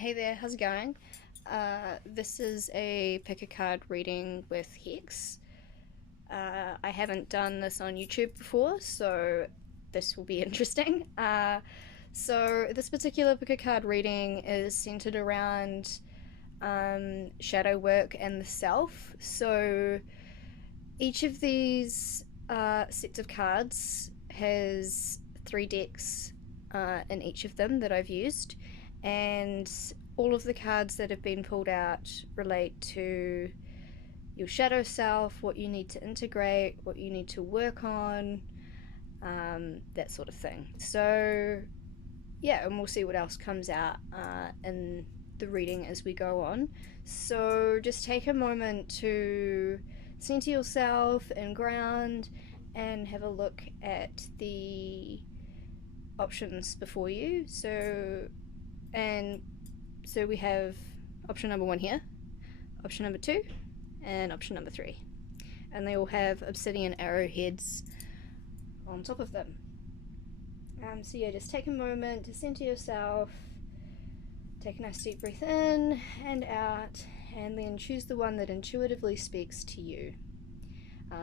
Hey there, how's it going? This is a pick a card reading with Hex. I haven't done this on YouTube before, so this will be interesting. So, this particular pick a card reading is centered around shadow work and the self. So, each of these sets of cards has three decks in each of them that I've used, and all of the cards that have been pulled out relate to your shadow self, what you need to integrate, what you need to work on, that sort of thing. So, yeah, and we'll see what else comes out in the reading as we go on. So, just take a moment to center yourself and ground and have a look at the options before you. And so we have option number one here, option number two, and option number three. And they all have obsidian arrowheads on top of them. So yeah, just take a moment to center yourself, take a nice deep breath in and out, and then choose the one that intuitively speaks to you.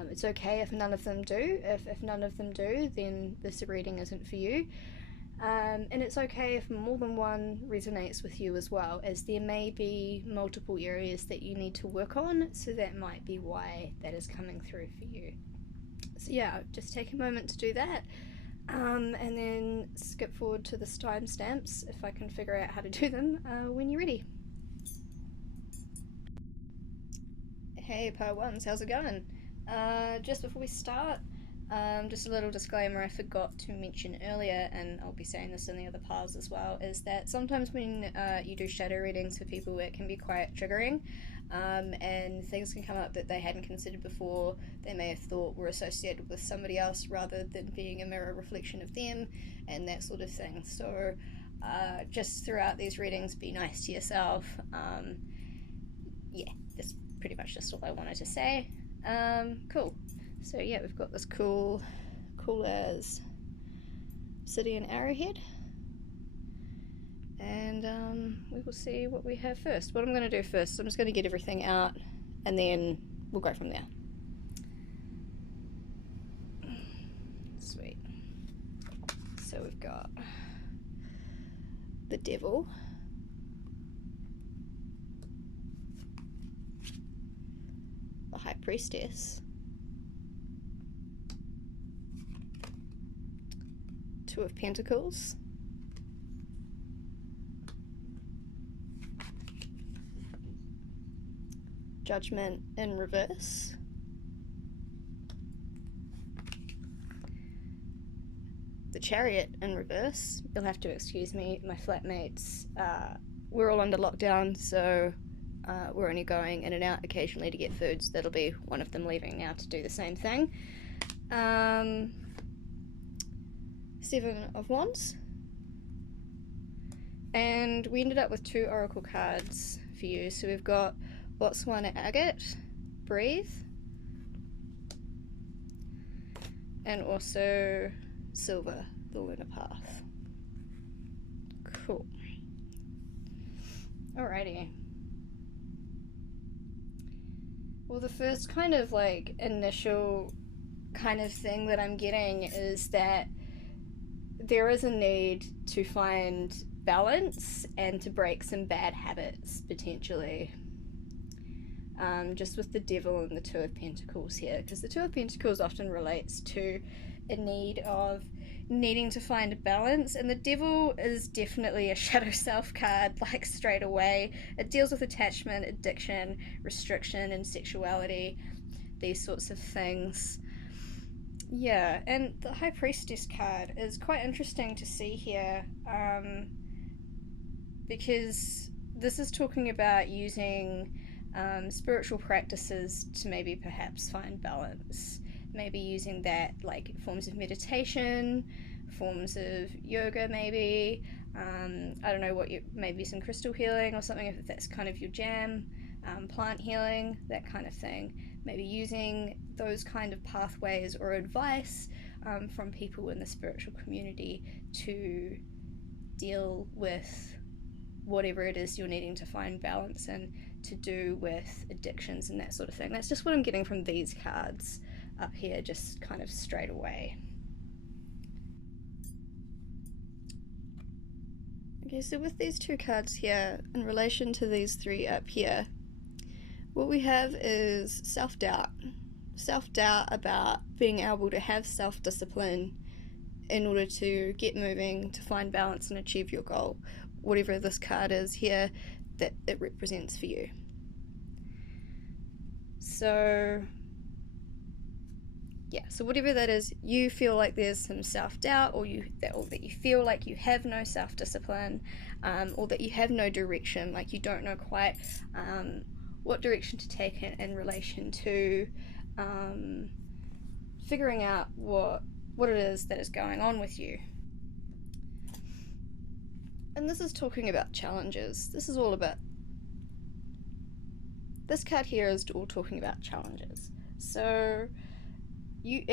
It's okay if none of them do. If none of them do, then this reading isn't for you. And it's okay if more than one resonates with you as well, as there may be multiple areas that you need to work on, so that might be why that is coming through for you. So yeah, just take a moment to do that, and then skip forward to the timestamps if I can figure out how to do them when you're ready. Hey, part ones, how's it going? Just before we start, just a little disclaimer I forgot to mention earlier, and I'll be saying this in the other piles as well, is that sometimes when you do shadow readings for people, it can be quite triggering, and things can come up that they hadn't considered before, they may have thought were associated with somebody else rather than being a mirror reflection of them, and that sort of thing. So just throughout these readings, be nice to yourself. Yeah, that's pretty much just all I wanted to say. Cool. So yeah, we've got this cool as obsidian arrowhead, and we will see what we have first. What I'm going to do first, I'm just going to get everything out, and then we'll go from there. Sweet. So we've got the devil, the high priestess, Two of Pentacles, Judgment in reverse, the Chariot in reverse. You'll have to excuse me, my flatmates, we're all under lockdown, so we're only going in and out occasionally to get foods. That'll be one of them leaving now to do the same thing. Seven of Wands. And we ended up with two oracle cards for you. So we've got Botswana Agate, Breathe, and also Silver, the Lunar Path. Cool. Alrighty. Well, the first kind of like initial kind of thing that I'm getting is that there is a need to find balance and to break some bad habits potentially. Just with the devil and the Two of Pentacles here, because the Two of Pentacles often relates to a need of needing to find a balance, and the devil is definitely a shadow self card, like straight away. It deals with attachment, addiction, restriction, and sexuality, these sorts of things. Yeah, and the High Priestess card is quite interesting to see here, because this is talking about using spiritual practices to maybe perhaps find balance. Maybe using that like forms of meditation, forms of yoga maybe, I don't know what you, maybe some crystal healing or something if that's kind of your jam, plant healing, that kind of thing. Maybe using those kind of pathways or advice from people in the spiritual community to deal with whatever it is you're needing to find balance in, to do with addictions and that sort of thing. That's just what I'm getting from these cards up here, just kind of straight away. Okay, so with these two cards here, in relation to these three up here, what we have is self-doubt. Self-doubt about being able to have self-discipline in order to get moving, to find balance and achieve your goal, whatever this card is here that it represents for you. So yeah, so whatever that is, you feel like there's some self-doubt, or that you feel like you have no self-discipline, or that you have no direction, like you don't know quite what direction to take in relation to figuring out what it is that is going on with you. And this is talking about challenges. This card here is all talking about challenges. So you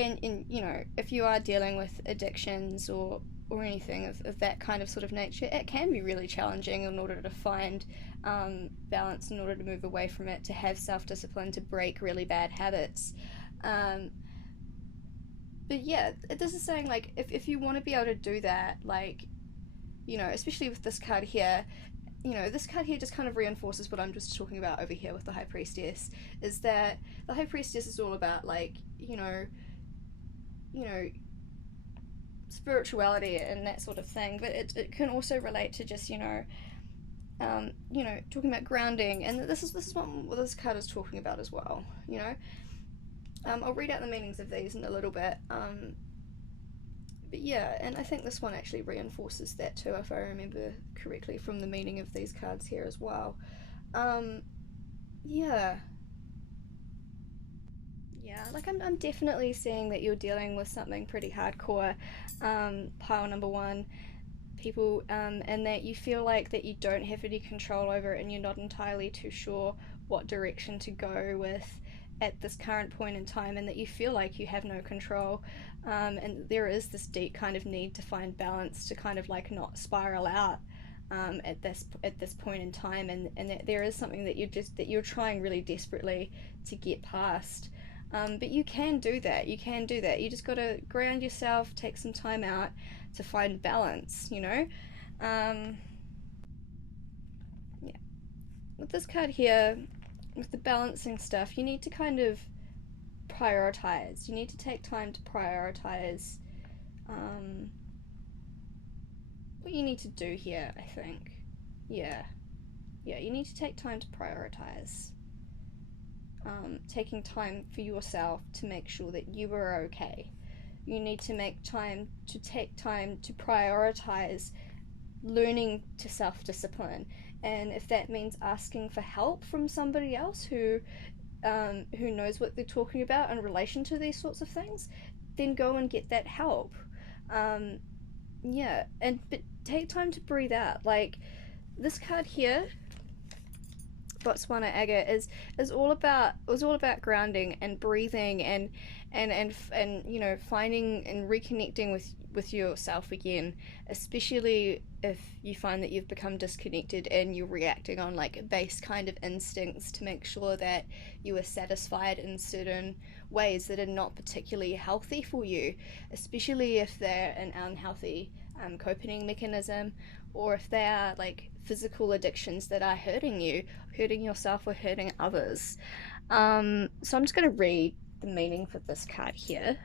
know, if you are dealing with addictions or anything of that kind of sort of nature, it can be really challenging in order to find balance, in order to move away from it, to have self-discipline, to break really bad habits. But yeah, this is saying, like, if you want to be able to do that, like, you know, especially with this card here, you know, this card here just kind of reinforces what I'm just talking about over here with the High Priestess, is that the High Priestess is all about, like, you know, spirituality and that sort of thing, but it can also relate to just, you know, talking about grounding, and this is what this card is talking about as well, you know. I'll read out the meanings of these in a little bit, but yeah, and I think this one actually reinforces that too, if I remember correctly from the meaning of these cards here as well. Yeah, like I'm definitely seeing that you're dealing with something pretty hardcore, pile number one, people, and that you feel like that you don't have any control over it, and you're not entirely too sure what direction to go with at this current point in time, and that you feel like you have no control, and there is this deep kind of need to find balance, to kind of like not spiral out at this point in time, and that there is something that you're trying really desperately to get past. But you can do that. You just got to ground yourself, take some time out to find balance, you know? Yeah. With this card here, with the balancing stuff, you need to kind of prioritize. You need to take time to prioritize what you need to do here, I think. Yeah. Yeah, you need to take time to prioritize. Taking time for yourself to make sure that you are okay. You need to take time to prioritize learning to self-discipline, and if that means asking for help from somebody else who knows what they're talking about in relation to these sorts of things, then go and get that help. Yeah, but take time to breathe out. Like this card here, Botswana agate, is all about grounding and breathing, and you know, finding and reconnecting with yourself again, especially if you find that you've become disconnected and you're reacting on like base kind of instincts to make sure that you are satisfied in certain ways that are not particularly healthy for you, especially if they're an unhealthy coping mechanism, or if they are like physical addictions that are hurting you, hurting yourself, or hurting others. So I'm just going to read the meaning for this card here.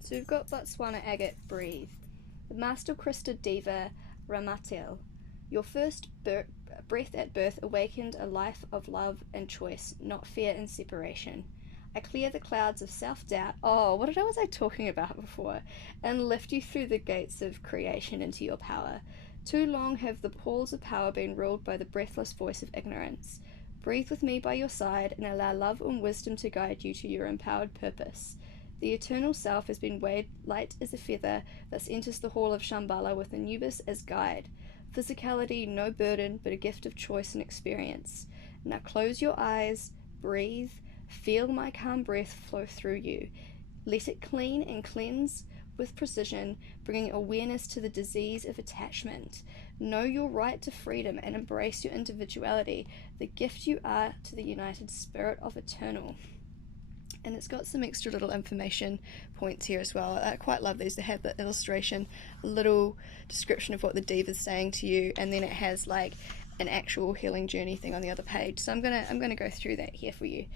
So we've got Botswana agate, breathe. The Master Krista Diva Ramatel. Your first breath at birth awakened a life of love and choice, not fear and separation. I clear the clouds of self-doubt. Oh, what was I talking about before? And lift you through the gates of creation into your power. Too long have the halls of power been ruled by the breathless voice of ignorance. Breathe with me by your side and allow love and wisdom to guide you to your empowered purpose. The eternal self has been weighed light as a feather, thus enters the hall of Shambhala with Anubis as guide. Physicality, no burden, but a gift of choice and experience. Now close your eyes, breathe, feel my calm breath flow through you. Let it clean and cleanse with precision, bringing awareness to the disease of attachment. Know your right to freedom and embrace your individuality, the gift you are to the united spirit of eternal. And it's got some extra little information points here as well. I quite love these. They have the illustration, a little description of what the diva is saying to you, and then it has like an actual healing journey thing on the other page. So I'm gonna go through that here for you.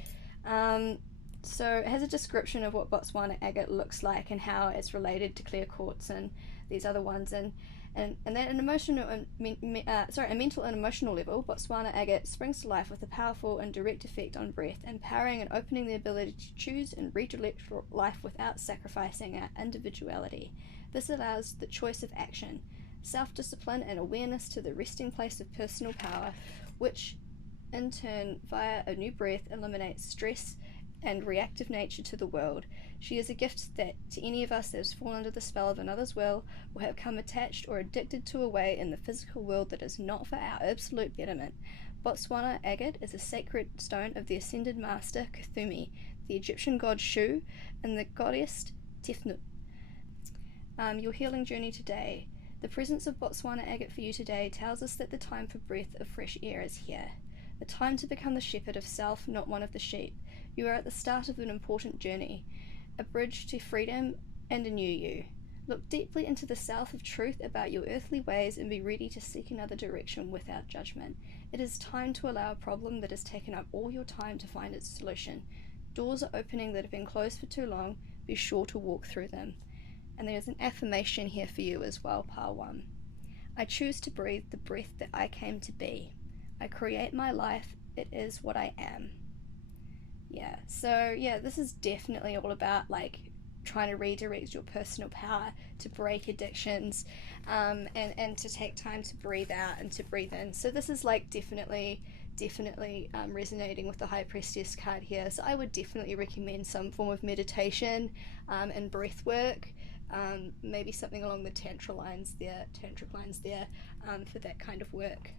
So it has a description of what Botswana agate looks like and how it's related to clear quartz and these other ones, and then an emotional a mental and emotional level, Botswana agate springs to life with a powerful and direct effect on breath, empowering and opening the ability to choose and redirect life without sacrificing our individuality. This allows the choice of action, self-discipline, and awareness to the resting place of personal power, which in turn, via a new breath, eliminates stress and reactive nature to the world. She is a gift that to any of us that has fallen under the spell of another's will, or have come attached or addicted to a way in the physical world that is not for our absolute betterment. Botswana agate is a sacred stone of the ascended master Kuthumi, the Egyptian god Shu, and the goddess Tefnut. Your healing journey today. The presence of Botswana agate for you today tells us that the time for breath of fresh air is here. The time to become the shepherd of self, not one of the sheep. You are at the start of an important journey, a bridge to freedom and a new you. Look deeply into the self of truth about your earthly ways and be ready to seek another direction without judgment. It is time to allow a problem that has taken up all your time to find its solution. Doors are opening that have been closed for too long. Be sure to walk through them. And there's an affirmation here for you as well, Part 1. I choose to breathe the breath that I came to be. I create my life. It is what I am. This is definitely all about like trying to redirect your personal power to break addictions, and to take time to breathe out and to breathe in. So this is like definitely resonating with the High Priestess card here. So I would definitely recommend some form of meditation and breath work. Maybe something along the tantric lines there for that kind of work.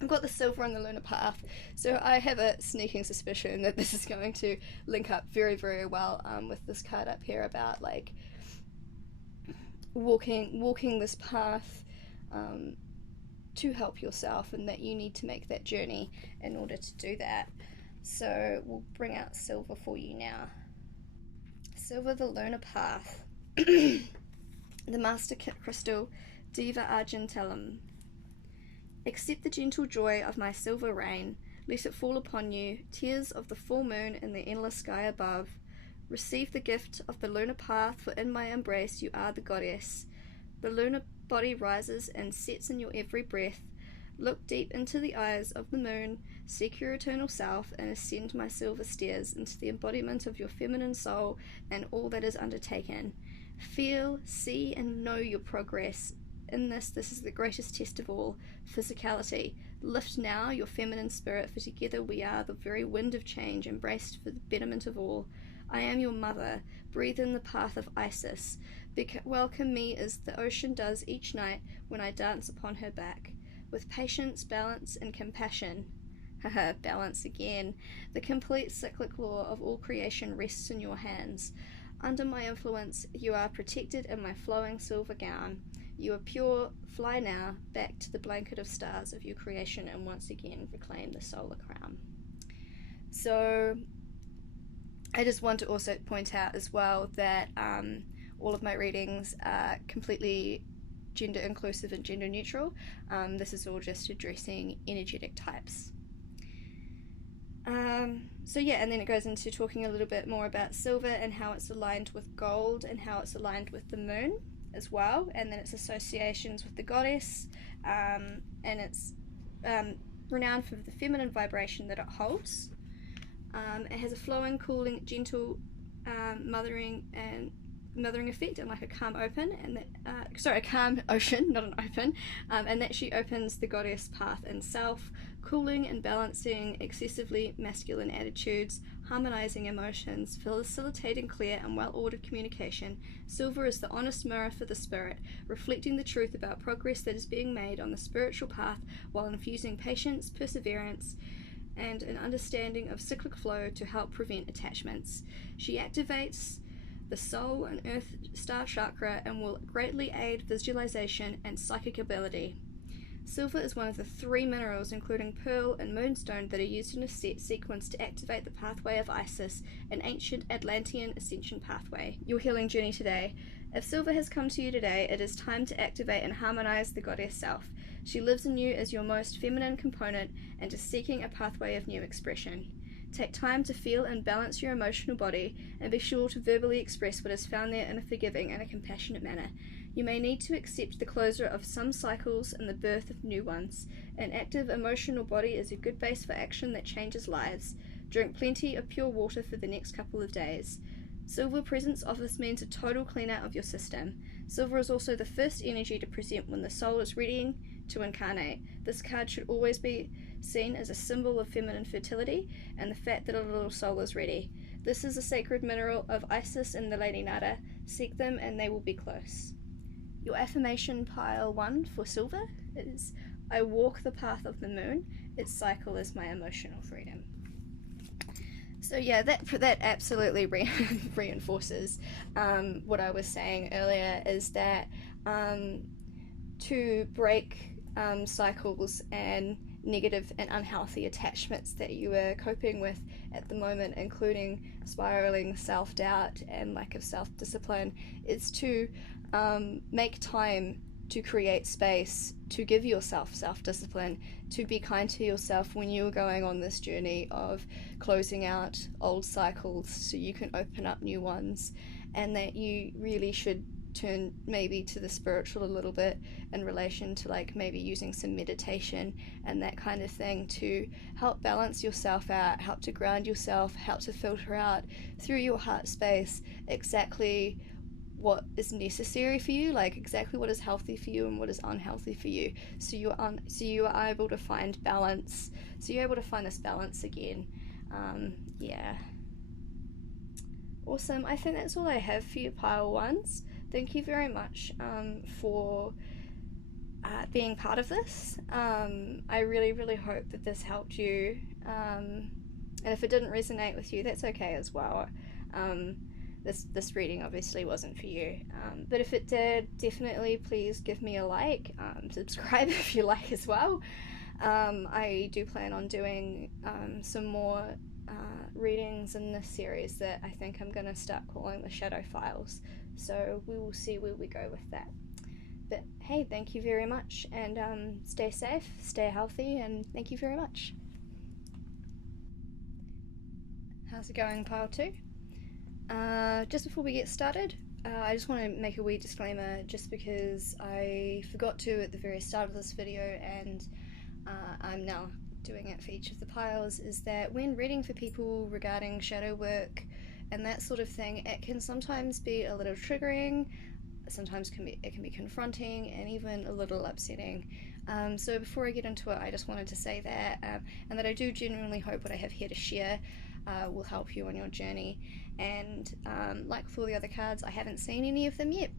I've got the silver on the lunar path, so I have a sneaking suspicion that this is going to link up very, very well with this card up here about like walking this path to help yourself, and that you need to make that journey in order to do that. So we'll bring out silver for you now. Silver, the lunar path. The master crystal, Diva Argentelum. Accept the gentle joy of my silver rain. Let it fall upon you, tears of the full moon in the endless sky above. Receive the gift of the lunar path, for in my embrace you are the goddess. The lunar body rises and sets in your every breath. Look deep into the eyes of the moon, seek your eternal self, and ascend my silver stairs into the embodiment of your feminine soul and all that is undertaken. Feel, see, and know your progress. In this is the greatest test of all, physicality. Lift now your feminine spirit, for together we are the very wind of change, embraced for the betterment of all. I am your mother. Breathe in the path of Isis. Welcome me as the ocean does each night when I dance upon her back. With patience, balance, and compassion. Balance again. The complete cyclic law of all creation rests in your hands. Under my influence, you are protected in my flowing silver gown. You are pure. Fly now back to the blanket of stars of your creation and once again reclaim the solar crown. So I just want to also point out as well that all of my readings are completely gender inclusive and gender neutral. This is all just addressing energetic types. And then it goes into talking a little bit more about silver and how it's aligned with gold and how it's aligned with the moon as well, and then its associations with the goddess, and it's renowned for the feminine vibration that it holds. It has a flowing, cooling, gentle, mothering effect, and like a calm open, and that a calm ocean, not an open, and that she opens the goddess path in self, cooling and balancing excessively masculine attitudes, harmonizing emotions, facilitating clear and well-ordered communication. Silver is the honest mirror for the spirit, reflecting the truth about progress that is being made on the spiritual path while infusing patience, perseverance, and an understanding of cyclic flow to help prevent attachments. She activates the soul and earth star chakra and will greatly aid visualization and psychic ability. Silver is one of the 3 minerals, including pearl and moonstone, that are used in a set sequence to activate the pathway of Isis, an ancient Atlantean ascension pathway. Your healing journey today. If silver has come to you today, it is time to activate and harmonize the goddess self. She lives in you as your most feminine component and is seeking a pathway of new expression. Take time to feel and balance your emotional body, and be sure to verbally express what is found there in a forgiving and a compassionate manner. You may need to accept the closure of some cycles and the birth of new ones. An active emotional body is a good base for action that changes lives. Drink plenty of pure water for the next couple of days. Silver presence office means a total clean out of your system. Silver is also the first energy to present when the soul is ready to incarnate. This card should always be seen as a symbol of feminine fertility and the fact that a little soul is ready. This is a sacred mineral of Isis and the Lady Nada. Seek them and they will be close. Your affirmation pile 1 for silver is, I walk the path of the moon. Its cycle is my emotional freedom. So yeah, that absolutely reinforces what I was saying earlier, is that to break cycles and negative and unhealthy attachments that you are coping with at the moment, including spiraling self-doubt and lack of self-discipline, is to make time to create space to give yourself self-discipline, to be kind to yourself when you're going on this journey of closing out old cycles so you can open up new ones, and that you really should turn maybe to the spiritual a little bit in relation to like maybe using some meditation and that kind of thing to help balance yourself out, help to ground yourself, help to filter out through your heart space exactly what is necessary for you, like exactly what is healthy for you and what is unhealthy for you, so you are able to find balance, so you're able to find this balance again. Yeah, awesome. I think that's all I have for you, pile ones. Thank you very much for being part of this. I really hope that this helped you, and if it didn't resonate with you, that's okay as well. This reading obviously wasn't for you, but if it did, definitely please give me a like, subscribe if you like as well. I do plan on doing some more readings in this series that I think I'm going to start calling the Shadow Files, so we will see where we go with that. But hey, thank you very much, and stay safe, stay healthy, and thank you very much. How's it going, pile 2? Just before we get started, I just want to make a wee disclaimer, just because I forgot to at the very start of this video, and I'm now doing it for each of the piles, is that when reading for people regarding shadow work and that sort of thing, it can sometimes be a little triggering, sometimes it can be confronting and even a little upsetting. So before I get into it, I just wanted to say that, and that I do genuinely hope what I have here to share will help you on your journey. And like with all the other cards, I haven't seen any of them yet.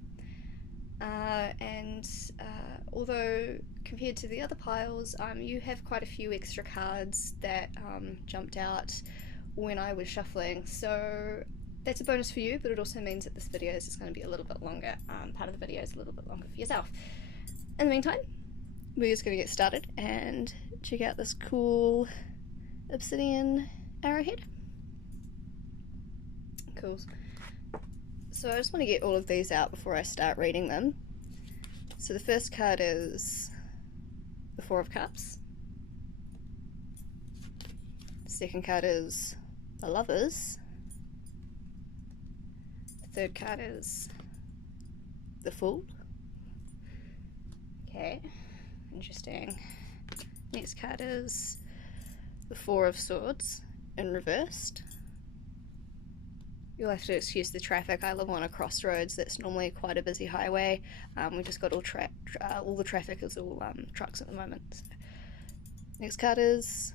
Although compared to the other piles, you have quite a few extra cards that jumped out when I was shuffling, so that's a bonus for you, but it also means that this video is just going to be a little bit longer. Part of the video is a little bit longer for yourself. In the meantime, we're just going to get started and check out this cool obsidian arrowhead. Cool. So I just want to get all of these out before I start reading them. So the first card is the Four of Cups. The second card is the Lovers. The third card is the Fool. Okay, interesting. Next card is the Four of Swords in reversed. You'll have to excuse the traffic. I live on a crossroads that's normally quite a busy highway. We just got all the traffic is all trucks at the moment. So. Next card is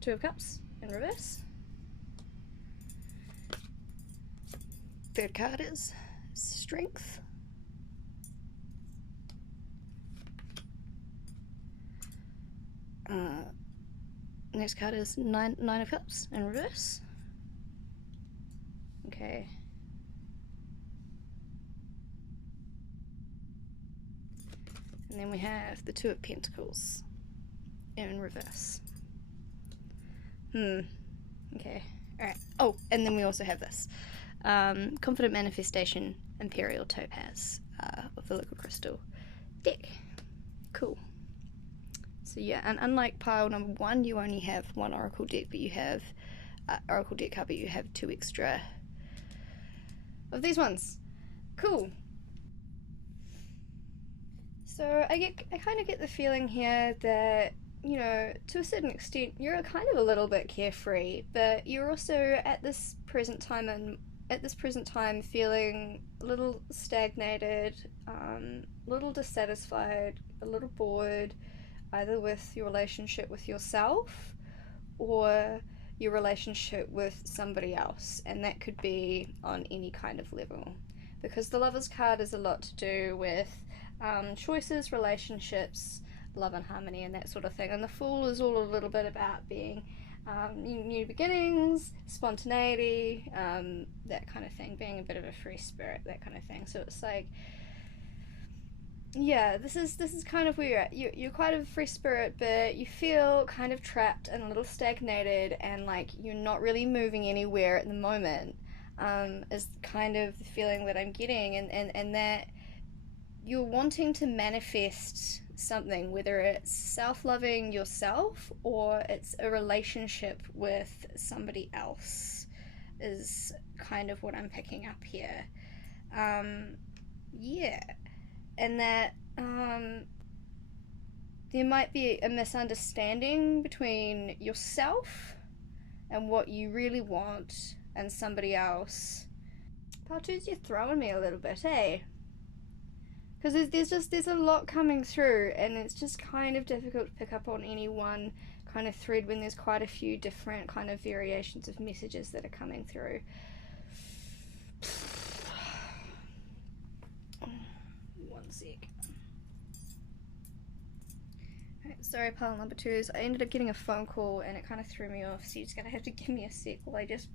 Two of Cups in reverse. Third card is Strength. Next card is Nine of Cups in reverse. Okay. And then we have the Two of Pentacles in reverse. Okay. Alright. Oh, and then we also have this. Confident Manifestation, Imperial Topaz of the Liquid Crystal deck. Cool. So yeah, and unlike pile number 1, you only have one Oracle deck, but you have Oracle deck card, but you have 2 extra of these ones. Cool. So I kind of get the feeling here that, you know, to a certain extent, you're kind of a little bit carefree, but you're also at this present time feeling a little stagnated, a little dissatisfied, a little bored, either with your relationship with yourself or your relationship with somebody else, and that could be on any kind of level. Because the Lover's card is a lot to do with choices, relationships, love and harmony, and that sort of thing. And the Fool is all a little bit about being new beginnings, spontaneity, that kind of thing, being a bit of a free spirit, that kind of thing. So it's like, yeah, this is kind of where you're at. You're quite a free spirit, but you feel kind of trapped and a little stagnated, and like you're not really moving anywhere at the moment. Is kind of the feeling that I'm getting, and that you're wanting to manifest something, whether it's self-loving yourself or it's a relationship with somebody else, is kind of what I'm picking up here. Yeah, and that there might be a misunderstanding between yourself and what you really want and somebody else. Part two's, you're throwing me a little bit, eh? Because there's a lot coming through, and it's just kind of difficult to pick up on any one kind of thread when there's quite a few different kind of variations of messages that are coming through. One sec. Sorry, pile number 2 is I ended up getting a phone call and it kind of threw me off, so you're just gonna have to give me a sec while I just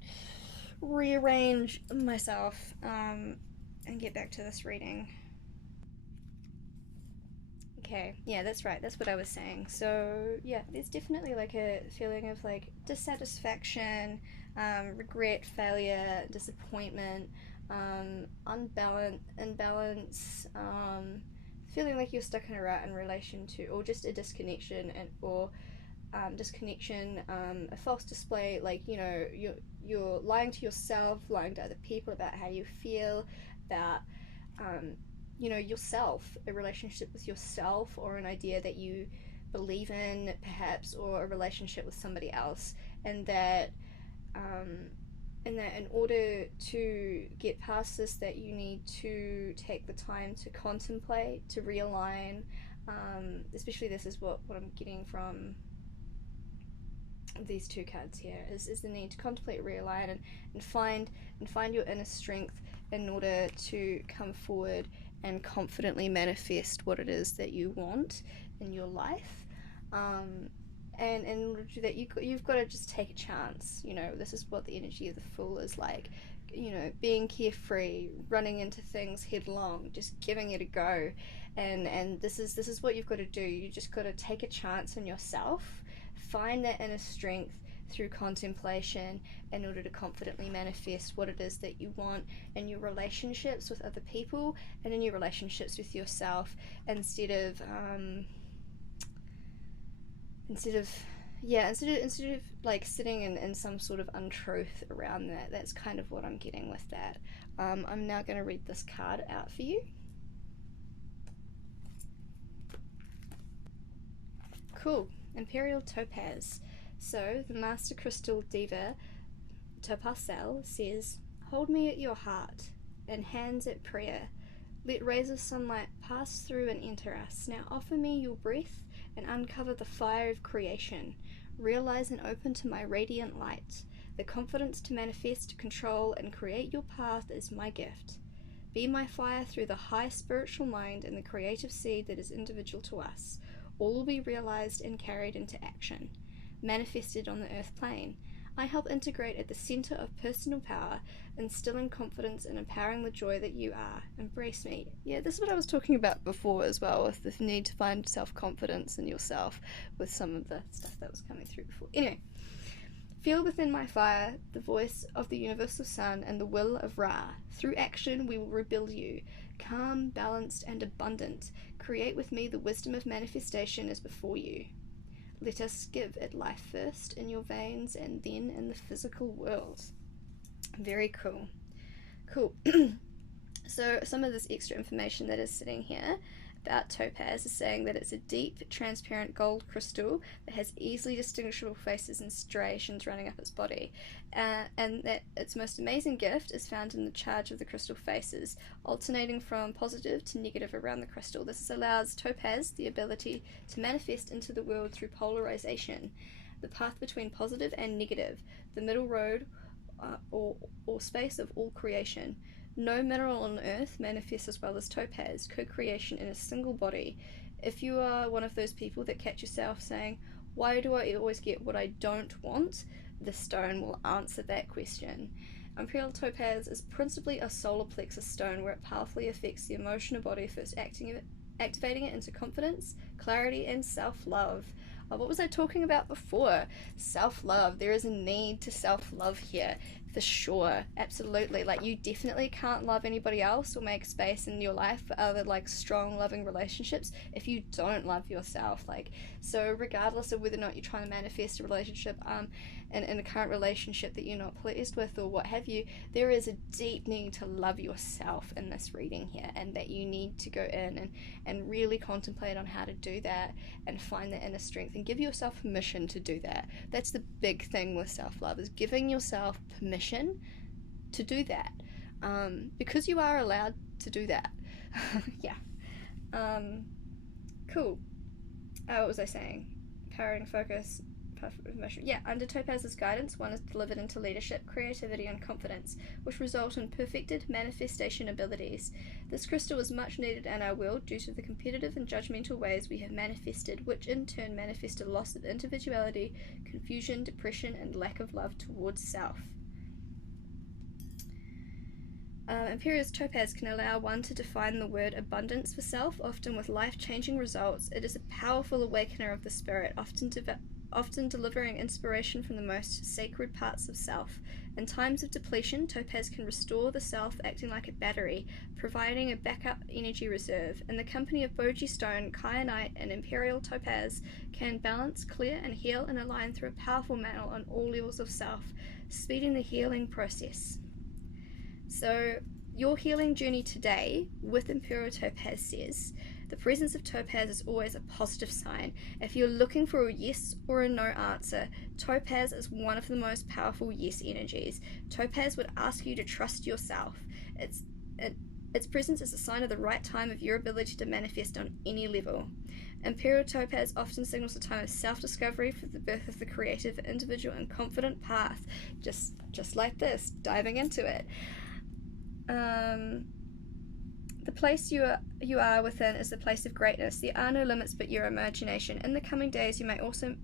rearrange myself and get back to this reading. Okay, yeah, that's right, that's what I was saying. So yeah, there's definitely like a feeling of like dissatisfaction, regret, failure, disappointment, imbalance, feeling like you're stuck in a rut in relation to, or just a disconnection, or disconnection, a false display, like, you know, you're lying to yourself, lying to other people about how you feel, about you know, yourself, a relationship with yourself, or an idea that you believe in, perhaps, or a relationship with somebody else, and that in order to get past this, that you need to take the time to contemplate, to realign. Especially this is what I'm getting from these 2 cards here, is the need to contemplate, realign, and find your inner strength in order to come forward and confidently manifest what it is that you want in your life. And in order to do that, you've got to just take a chance. You know, this is what the energy of the Fool is like. You know, being carefree, running into things headlong, just giving it a go. And this is what you've got to do. You just got to take a chance on yourself, find that inner strength through contemplation in order to confidently manifest what it is that you want in your relationships with other people and in your relationships with yourself, instead of like sitting in some sort of untruth around that. That's kind of what I'm getting with that. I'm now going to read this card out for you. Cool. Imperial Topaz. So the Master Crystal Diva Topaz says, "Hold me at your heart, and hands at prayer. Let rays of sunlight pass through and enter us. Now offer me your breath and uncover the fire of creation. Realize and open to my radiant light. The confidence to manifest, control, and create your path is my gift. Be my fire through the high spiritual mind and the creative seed that is individual to us. All will be realized and carried into action, manifested on the earth plane. I help integrate at the center of personal power, instilling confidence and empowering the joy that you are. Embrace me. Yeah, this is what I was talking about before as well, with the need to find self-confidence in yourself, with some of the stuff that was coming through before. Anyway, feel within my fire the voice of the universal sun and the will of Ra. Through action we will rebuild you, calm, balanced, and abundant. Create with me the wisdom of manifestation as before you. Let us give it life first in your veins and then in the physical world. Very cool. Cool. So some of this extra information that is sitting here about topaz is saying that it's a deep, transparent gold crystal that has easily distinguishable faces and striations running up its body, and that its most amazing gift is found in the charge of the crystal faces, alternating from positive to negative around the crystal. This allows topaz the ability to manifest into the world through polarization, the path between positive and negative, the middle road or space of all creation. No mineral on earth manifests as well as topaz, co-creation in a single body. If you are one of those people that catch yourself saying, why do I always get what I don't want? The stone will answer that question. Imperial topaz is principally a solar plexus stone where it powerfully affects the emotional body, first activating it into confidence, clarity, and self-love. What was I talking about before? Self-love. There is a need to self-love here, for sure. Absolutely. Like, you definitely can't love anybody else or make space in your life for other, like, strong, loving relationships if you don't love yourself. Like, so regardless of whether or not you're trying to manifest a relationship, in a current relationship that you're not pleased with or what have you, there is a deep need to love yourself in this reading here, and that you need to go in and really contemplate on how to do that and find that inner strength and give yourself permission to do that. That's the big thing with self-love, is giving yourself permission to do that, because you are allowed to do that. Yeah. Cool. What was I saying? Empowering focus. Yeah, under Topaz's guidance, one is delivered into leadership, creativity, and confidence, which result in perfected manifestation abilities. This crystal is much needed in our world due to the competitive and judgmental ways we have manifested, which in turn manifest a loss of individuality, confusion, depression, and lack of love towards self. Imperial's topaz can allow one to define the word abundance for self, often with life-changing results. It is a powerful awakener of the spirit, often delivering inspiration from the most sacred parts of self. In times of depletion, topaz can restore the self, acting like a battery, providing a backup energy reserve. In the company of Boji Stone, Kyanite, and Imperial Topaz can balance, clear, and heal and align through a powerful mantle on all levels of self, speeding the healing process. So, your healing journey today with Imperial Topaz says, the presence of topaz is always a positive sign. If you're looking for a yes or a no answer, topaz is one of the most powerful yes energies. Topaz would ask you to trust yourself. Its presence is a sign of the right time of your ability to manifest on any level. Imperial topaz often signals a time of self-discovery for the birth of the creative, individual, and confident path. Just like this, diving into it. The place you are within is the place of greatness. There are no limits but your imagination. In the coming days, you may also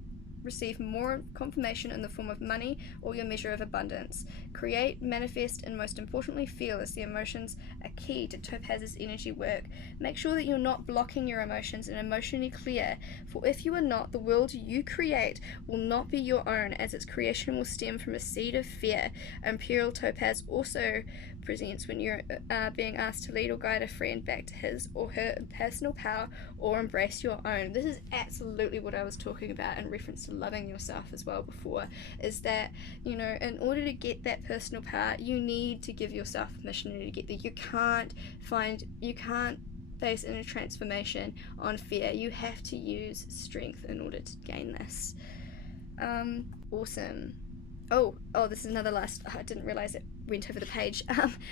receive more confirmation in the form of money or your measure of abundance. Create, manifest, and most importantly, feel, as the emotions are key to Topaz's energy work. Make sure that you're not blocking your emotions and emotionally clear, for if you are not, the world you create will not be your own, as its creation will stem from a seed of fear. Imperial Topaz also presents when you're being asked to lead or guide a friend back to his or her personal power or embrace your own. This is absolutely what I was talking about in reference to loving yourself as well before, is that, you know, in order to get that personal power, you need to give yourself permission to get there. You can't base inner transformation on fear. You have to use strength in order to gain this. Awesome. Oh, this is another last, I didn't realize it went over the page.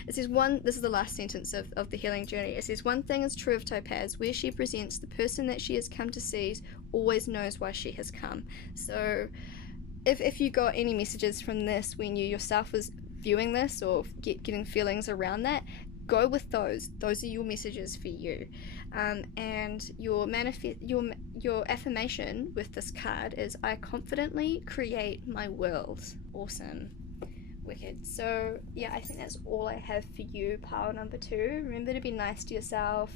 It says this is the last sentence of the healing journey. It says, one thing is true of Topaz, where she presents, the person that she has come to see always knows why she has come. So if you got any messages from this when you yourself was viewing this or getting feelings around that, go with those. Those are your messages for you. And your affirmation with this card is, I confidently create my world. Awesome. Wicked. So yeah, I think that's all I have for you, pile number 2. Remember to be nice to yourself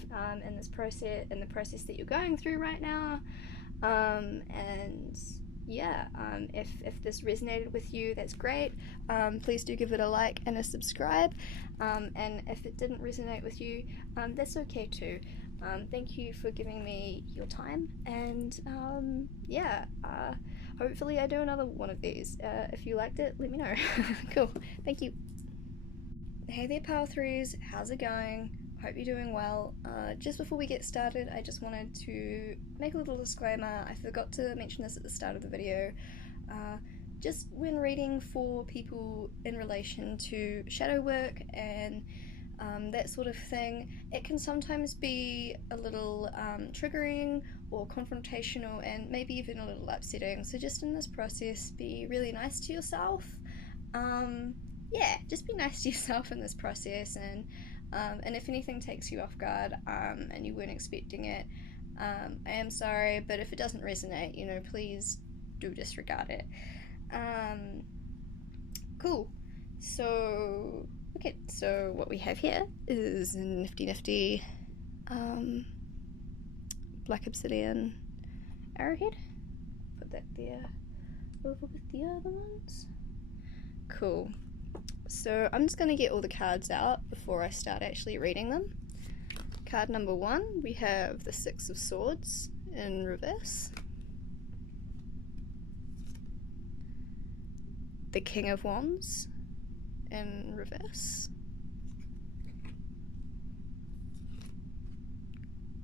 in the process that you're going through right now. And yeah, if this resonated with you, that's great. Please do give it a like and a subscribe. And if it didn't resonate with you, that's okay too. Thank you for giving me your time, and yeah, hopefully I do another one of these. If you liked it, let me know. Cool. Thank you. Hey there, Power Threes. How's it going? Hope you're doing well. Just before we get started, I just wanted to make a little disclaimer. I forgot to mention this at the start of the video. Just when reading for people in relation to shadow work and that sort of thing, it can sometimes be a little triggering or confrontational and maybe even a little upsetting. So just in this process, be really nice to yourself. Yeah, just be nice to yourself in this process, and if anything takes you off guard and you weren't expecting it, I am sorry, but if it doesn't resonate, please do disregard it. Cool. So okay, so what we have here is a nifty black obsidian arrowhead. Put that there over with the other ones. Cool. So I'm just going to get all the cards out before I start actually reading them. Card number 1, we have the 6 of Swords in reverse. The King of Wands in reverse.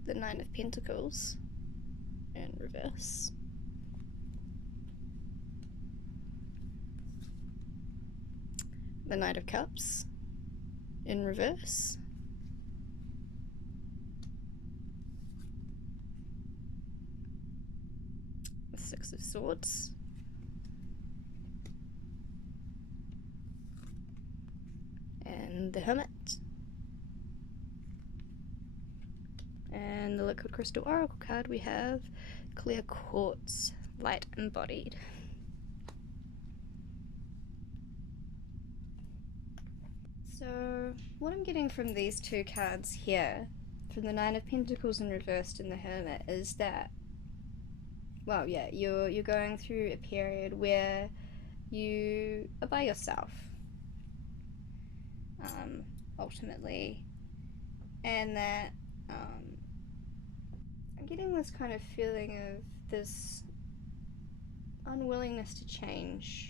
The 9 of Pentacles in reverse. The Knight of Cups in reverse. The 6 of Swords. And the Hermit. And the Liquid Crystal Oracle card, we have Clear Quartz, Light Embodied. So what I'm getting from these 2 cards here, from the 9 of Pentacles in reversed and the Hermit, is that, well, yeah, you're going through a period where you are by yourself, ultimately, and that I'm getting this kind of feeling of this unwillingness to change.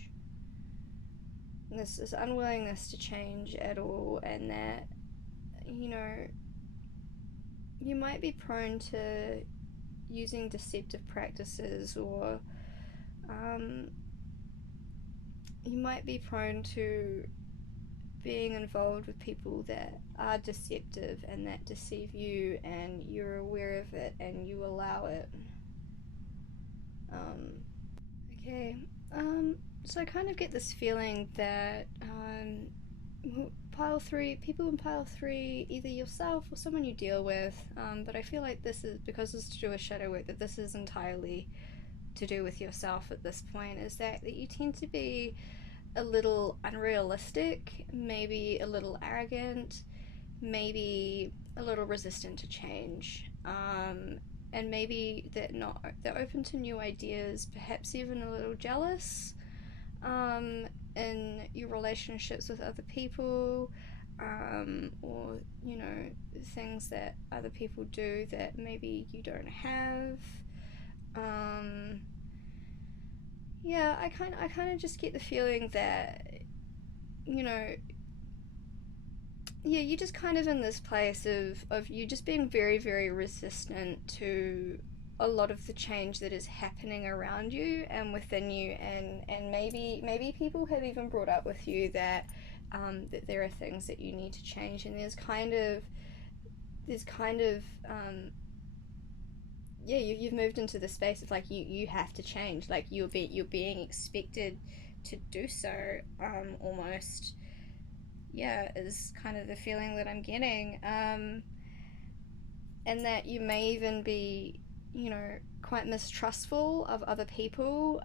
This unwillingness to change at all, and that, you might be prone to using deceptive practices, or you might be prone to being involved with people that are deceptive and that deceive you, and you're aware of it and you allow it. Okay, so I kind of get this feeling that people in pile 3, either yourself or someone you deal with, but I feel like this is, because it's to do with shadow work, that this is entirely to do with yourself at this point, is that you tend to be a little unrealistic, maybe a little arrogant, maybe a little resistant to change, and maybe they're open to new ideas, perhaps even a little jealous in your relationships with other people, or things that other people do that maybe you don't have. Yeah, I kind of just get the feeling that, yeah, you're just kind of in this place of you just being very, very resistant to a lot of the change that is happening around you and within you, and maybe people have even brought up with you that that there are things that you need to change, and there's kind of yeah, you've moved into the space of like you have to change, like you're being expected to do so, almost, yeah, is kind of the feeling that I'm getting. And that you may even be, you know, quite mistrustful of other people,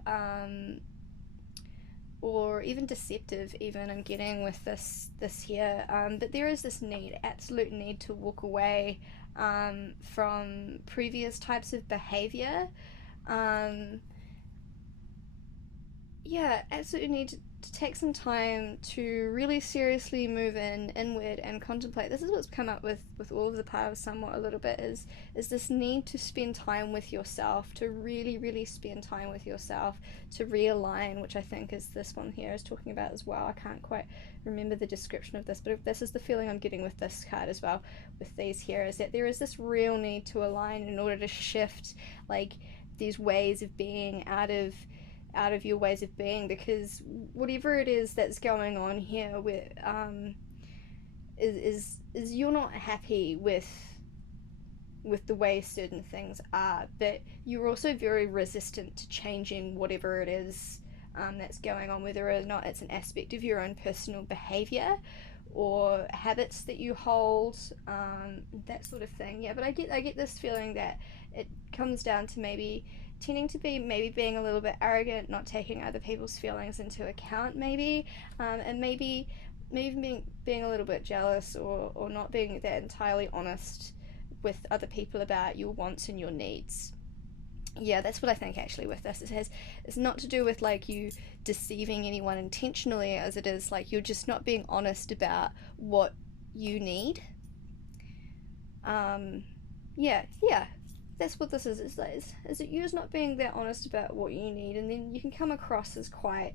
or even deceptive. Even I'm getting with this here, but there is this need, absolute need, to walk away from previous types of behavior. Um, yeah, absolutely need to take some time to really seriously move inward and contemplate. This is what's come up with all of the paths somewhat a little bit, is this need to spend time with yourself, to really spend time with yourself, to realign, which I think is this one here is talking about as well. I can't quite remember the description of this, but if this is the feeling I'm getting with this card as well, with these here, is that there is this real need to align in order to shift, like, these ways of being out of your ways of being, because whatever it is that's going on here with is you're not happy with the way certain things are, but you're also very resistant to changing whatever it is that's going on, whether or not it's an aspect of your own personal behavior or habits that you hold, that sort of thing. Yeah, but I get this feeling that it comes down to maybe tending to be, maybe being a little bit arrogant, not taking other people's feelings into account, maybe, and maybe being a little bit jealous, or not being that entirely honest with other people about your wants and your needs. Yeah, that's what I think actually with this. It's not to do with like you deceiving anyone intentionally, as it is like you're just not being honest about what you need. Um, yeah, that's what this is. Is that you're just not being that honest about what you need, and then you can come across as quite,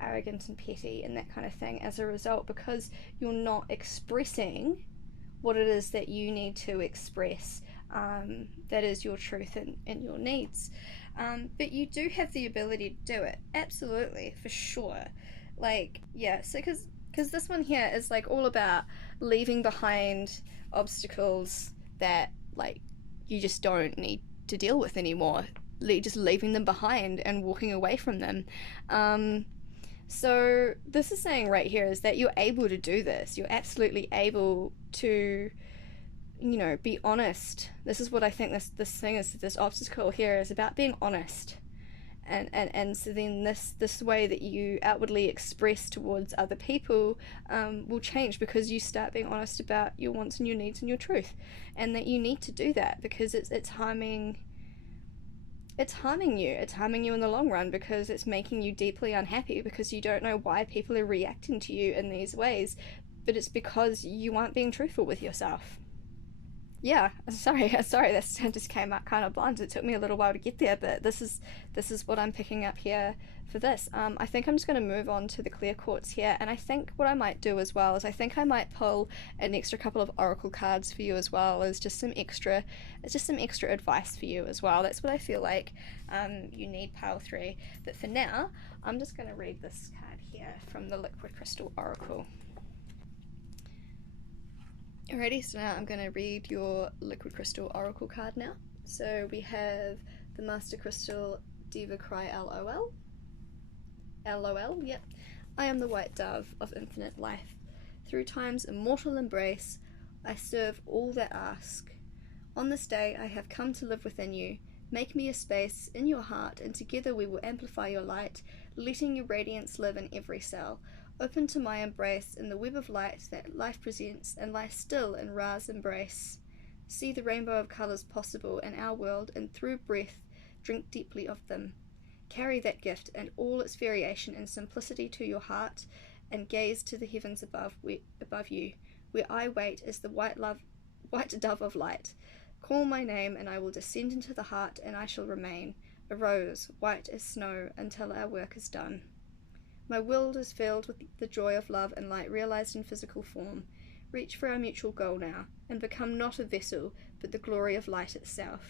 arrogant and petty and that kind of thing as a result, because you're not expressing what it is that you need to express, that is your truth and your needs. But you do have the ability to do it, absolutely, for sure. Like, yeah, so because this one here is like all about leaving behind obstacles that, like, you just don't need to deal with anymore, just leaving them behind and walking away from them. So this is saying right here is that you're able to do this. You're absolutely able to, you know, be honest. This is what I think this thing is. This obstacle here is about being honest, and so then this way that you outwardly express towards other people, will change, because you start being honest about your wants and your needs and your truth, and that you need to do that because it's harming you in the long run, because it's making you deeply unhappy, because you don't know why people are reacting to you in these ways, but it's because you aren't being truthful with yourself. Yeah, sorry, that just came out kind of blunt. It took me a little while to get there, but this is what I'm picking up here for this. I think I'm just going to move on to the clear quartz here, and I think what I might do as well is I think I might pull an extra couple of oracle cards for you as well, as just some extra advice for you as well. That's what I feel like you need, pile 3. But for now, I'm just going to read this card here from the liquid crystal oracle. Alrighty, so now I'm going to read your liquid crystal oracle card now. So we have the Master Crystal Diva Cry LOL. LOL, yep. I am the white dove of infinite life. Through time's immortal embrace, I serve all that ask. On this day, I have come to live within you. Make me a space in your heart, and together we will amplify your light, letting your radiance live in every cell. Open to my embrace in the web of light that life presents, and lie still in Ra's embrace. See the rainbow of colours possible in our world, and through breath, drink deeply of them. Carry that gift and all its variation and simplicity to your heart, and gaze to the heavens above you, where I wait as the white dove of light. Call my name, and I will descend into the heart, and I shall remain, a rose, white as snow, until our work is done. My world is filled with the joy of love and light realized in physical form. Reach for our mutual goal now, and become not a vessel, but the glory of light itself.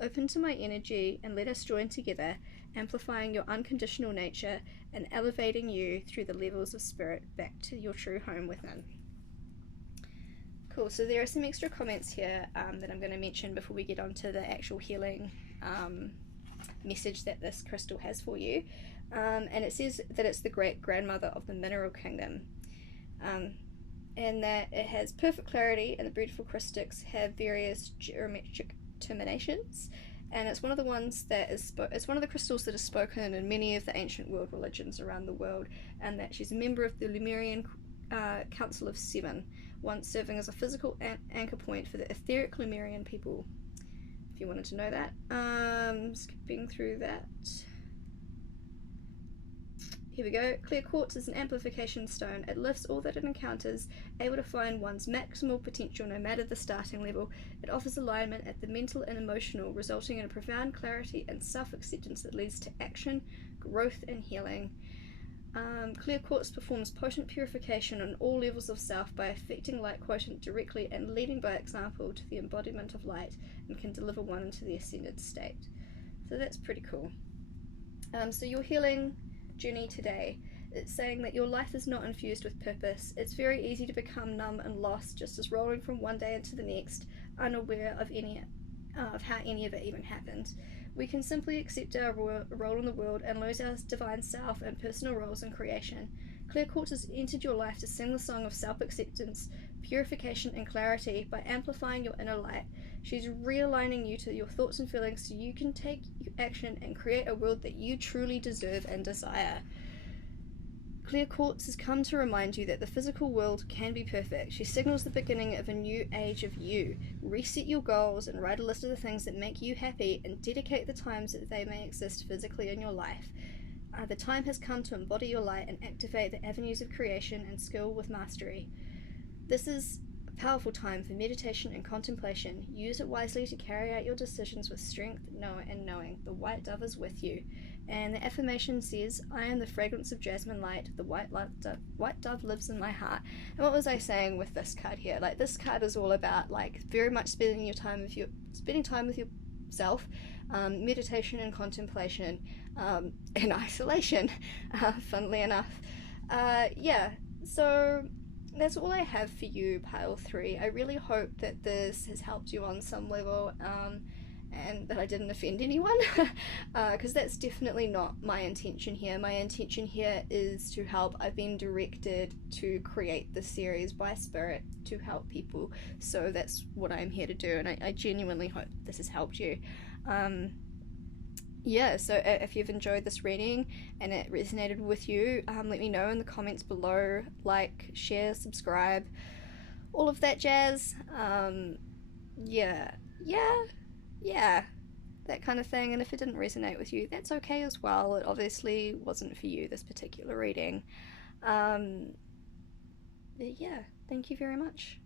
Open to my energy, and let us join together, amplifying your unconditional nature and elevating you through the levels of spirit back to your true home within. Cool, so there are some extra comments here that I'm going to mention before we get on to the actual healing message that this crystal has for you. And it says that it's the great grandmother of the mineral kingdom, um, and that it has perfect clarity, and the beautiful acoustics have various geometric terminations. And it's one of the ones that it's one of the crystals that is spoken in many of the ancient world religions around the world, and that she's a member of the Lemurian Council of Seven, once serving as a physical anchor point for the etheric Lemurian people. If you wanted to know that, skipping through that. Here we go. Clear quartz is an amplification stone. It lifts all that it encounters, able to find one's maximal potential no matter the starting level. It offers alignment at the mental and emotional, resulting in a profound clarity and self-acceptance that leads to action, growth, and healing. Clear quartz performs potent purification on all levels of self by affecting light quotient directly and leading by example to the embodiment of light, and can deliver one into the ascended state. So that's pretty cool. So your healing journey today, it's saying that your life is not infused with purpose. It's very easy to become numb and lost, just as rolling from one day into the next, unaware of how any of it even happened. We can simply accept our role in the world and lose our divine self and personal roles in creation. Clear quartz has entered your life to sing the song of self-acceptance, purification, and clarity by amplifying your inner light. She's realigning you to your thoughts and feelings so you can take action and create a world that you truly deserve and desire. Clear quartz has come to remind you that the physical world can be perfect. She signals the beginning of a new age of you. Reset your goals and write a list of the things that make you happy, and dedicate the times that they may exist physically in your life. The time has come to embody your light and activate the avenues of creation and skill with mastery. This is a powerful time for meditation and contemplation. Use it wisely to carry out your decisions with strength, knowing the white dove is with you. And the affirmation says, I am the fragrance of jasmine light, the white dove lives in my heart. And what was I saying with this card here? Like, this card is all about, like, very much spending time with yourself, meditation and contemplation, in isolation, funnily enough. Yeah, so that's all I have for you, Pile 3. I really hope that this has helped you on some level, and that I didn't offend anyone, because that's definitely not my intention here. My intention here is to help. I've been directed to create this series by Spirit to help people, so that's what I'm here to do, and I genuinely hope this has helped you. Yeah, so if you've enjoyed this reading and it resonated with you, let me know in the comments below. Like, share, subscribe, all of that jazz. Yeah, yeah, yeah, that kind of thing. And if it didn't resonate with you, that's okay as well. It obviously wasn't for you, this particular reading. But yeah, thank you very much.